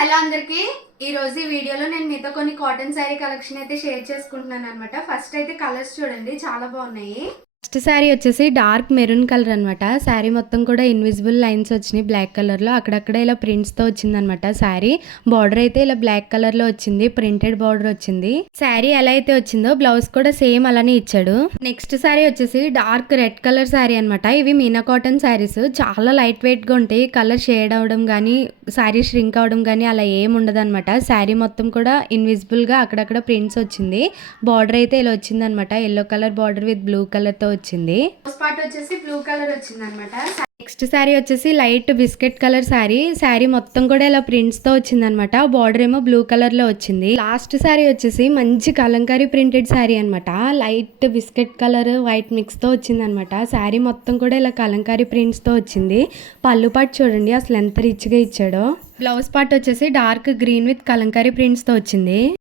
Hello అందరికి ఈ రోజు ఈ వీడియోలో నేను మీతో కొన్ని కాటన్ శారీ కలెక్షన్ అయితే షేర్ చేసుకుంటున్నాను అనమాట. ఫస్ట్ అయితే కలర్స్ చూడండి, చాలా బాగున్నాయి. ఫస్ట్ శారీ వచ్చేసి డార్క్ మెరూన్ కలర్ అనమాట. శారీ మొత్తం కూడా ఇన్విజిబుల్ లైన్స్ వచ్చినాయి బ్లాక్ కలర్లో. అక్కడక్కడ ఇలా ప్రింట్స్తో వచ్చిందనమాట. శారీ బార్డర్ అయితే ఇలా బ్లాక్ కలర్లో వచ్చింది, ప్రింటెడ్ బార్డర్ వచ్చింది. శారీ ఎలా అయితే వచ్చిందో బ్లౌజ్ కూడా సేమ్ అలానే ఇచ్చాడు. నెక్స్ట్ శారీ వచ్చేసి డార్క్ రెడ్ కలర్ శారీ అనమాట. ఇవి మీనా కాటన్ శారీస్ చాలా లైట్ వెయిట్గా ఉంటాయి. కలర్ షేడ్ అవడం కానీ శారీ ష్రింక్ అవడం కానీ అలా ఏం ఉండదు అనమాట. శారీ మొత్తం కూడా ఇన్విజిబుల్గా అక్కడక్కడ ప్రింట్స్ వచ్చింది. బార్డర్ అయితే ఇలా వచ్చింది అనమాట. Yellow colour border with blue కలర్తో వచ్చింది. పార్ట్ వచ్చేసి బ్లూ కలర్ వచ్చింది అనమాట. నెక్స్ట్ శారీ వచ్చేసి light biscuit colour sari. Sari మొత్తం కూడా ఇలా ప్రింట్స్ తో వచ్చింది అనమాట. బార్డర్ ఏమో బ్లూ కలర్ లో వచ్చింది. లాస్ట్ శారీ వచ్చేసి మంచి కలంకారీ ప్రింటెడ్ శారీ అనమాట. Light biscuit colour white mix తో వచ్చింది అనమాట. శారీ మొత్తం కూడా ఇలా కలంకారీ ప్రింట్స్ తో వచ్చింది. పళ్ళు పాటు చూడండి అసలు ఎంత రిచ్ గా ఇచ్చాడో. బ్లౌజ్ పార్ట్ వచ్చేసి dark green with Kalamkari prints తో వచ్చింది.